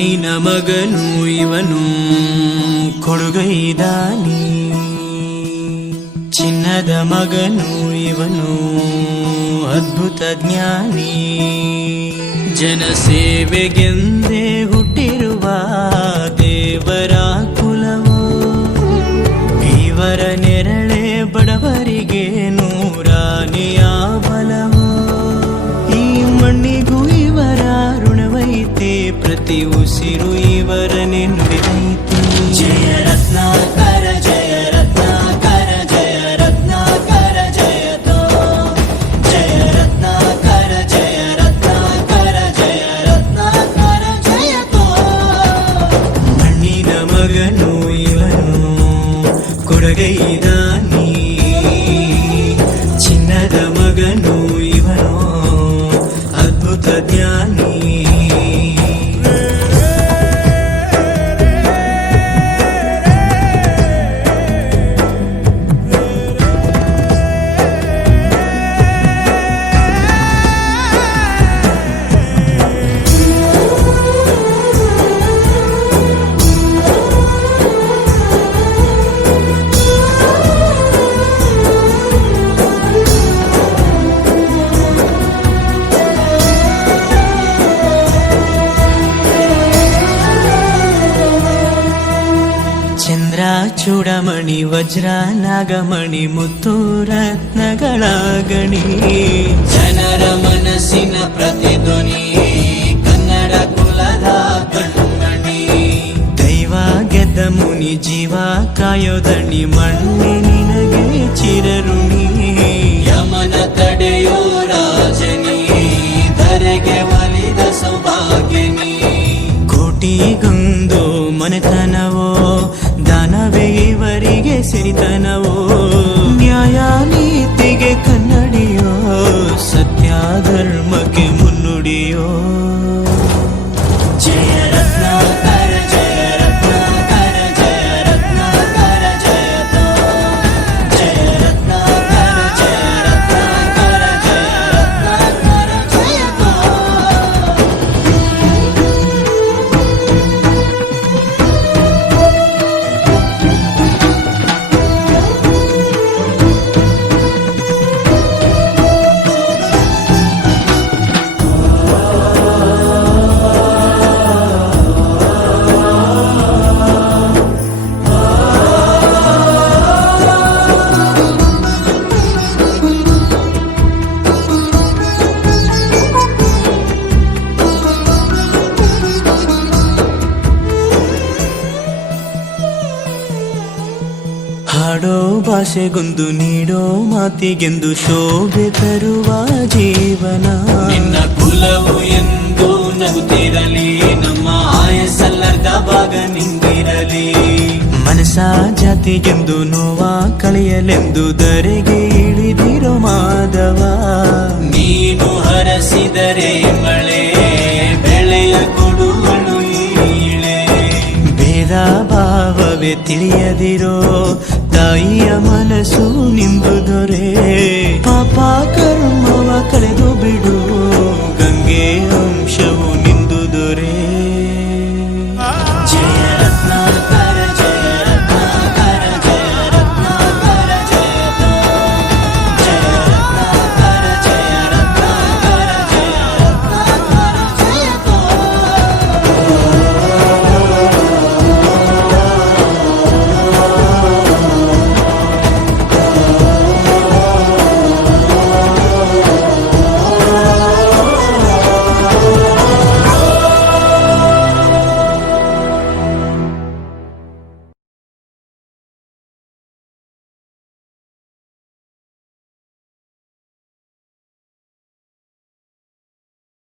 ಮಣ್ಣಿನ ಮಗನು ಇವನು ಕೊಡುಗೈದಾನಿ, ಚಿನ್ನದ ಮಗನು ಇವನು ಅದ್ಭುತ ಜ್ಞಾನಿ. ಜನಸೇವೆಗೆಂದೇ ಹುಟ್ಟಿರುವ ದೇವರ ಕುಲವೋ, ಇವರ ನೆರಳೆ ಬಡವರಿಗೆ ನೂರಾನೆಯ ಬಲವೋ. ಈ ಮಣ್ಣಿಗೂ ಇವರ ಋಣವೈತೆ, ಪ್ರತಿ ಉಸಿರು ಇವರನ್ನೇ ನುಡಿದೈತೆ. ಜಯ ರತ್ನಾಕರ ಜಯ ರತ್ನಾಕರ ಜಯ ರತ್ನಾಕರ ಜಯತೋ, ಜಯ ರತ್ನಾಕರ ಜಯ ರತ್ನಾಕರ ಜಯ ರತ್ನಾಕರ ಜಯತೋ. ಮಣ್ಣಿನ ಮಗನು ಇವನು ಕೊಡುಗೈದಾನಿ, ಚಿನ್ನದ ಮಗನು ಇವನು ಅದ್ಭುತ ಜ್ಞಾನಿ. ಚಂದ್ರ ಚೂಡಮಣಿ ವಜ್ರ ನಾಗಮಣಿ ಮುತ್ತು ರತ್ನಗಳ ಗಣಿ, ಜನರ ಮನಸ್ಸಿನ ಪ್ರತಿಧ್ವನಿ ಕನ್ನಡ ಕುಲದ ಕಣ್ಮಣಿ. ದೈವ ಗೆದ್ದ ಮುನಿ ಜೀವ ಕಾಯೋದಣಿ, ಮಣ್ಣಿ ನಿನಗೆ ಚಿರಋಣಿ. ಯಮನ ತಡೆಯೋ ರಾಜನಿ, ಧರೆಗೆ ಒಲಿದ ಸೌಭಾಗ್ಯನಿ. ಕೋಟಿಗೊಂದು ಮನೆತನವೋ, ದಾನವೇ ಇವರಿಗೆ ಸಿರಿತನವೋ. ನ್ಯಾಯ ನೀತಿಗೆ ಕನ್ನಡಿಯೋ, ಸತ್ಯ ಧರ್ಮಕ್ಕೆ ಮುನ್ನುಡಿಯೋ. ಜಯ ರತ್ನಾಕರ ಜಯ ರತ್ನಾಕರ ಜಯ ರತ್ನಾಕರ ಜಯತೋ, ಜಯ ರತ್ನಾಕರ ಜಯ ರತ್ನಾಕರ ಜಯ ರತ್ನಾಕರ ಜಯತೋ. ಹಾಡೋ ಭಾಷೆಗೊಂದು ನೀಡೋ ಮಾತಿಗೆಂದು ಶೋಭೆ ತರುವ ಜೀವನ. ನಿನ್ನ ಕುಲವು ಎಂದು ನಗುತ್ತಿರಲಿ, ನಮ್ಮ ಆಯಸ್ಸಲ್ಲರ್ಧ ಭಾಗ ನಿಂದಿರಲಿ. ಮನಸ ಜಾತಿಗೆಂದು ನೋವ ಕಳೆಯಲೆಂದು ಧರೆಗೆ ಇಳಿದಿರೋ ಮಾಧವ. ನೀನು ಹರಸಿದರೆ ಮಳೆ ಬೆಳೆಯ ಕೊಡುವಳು ಈಳೆ. ಭೇದ ಭಾವವೇ ತಿಳಿಯದಿರೋ ತಾಯಿಯ ಮನಸ್ಸು ನಿಂದು ದೊರೆ. ಪಾಪ ಕರ್ಮವ ಕಳೆದ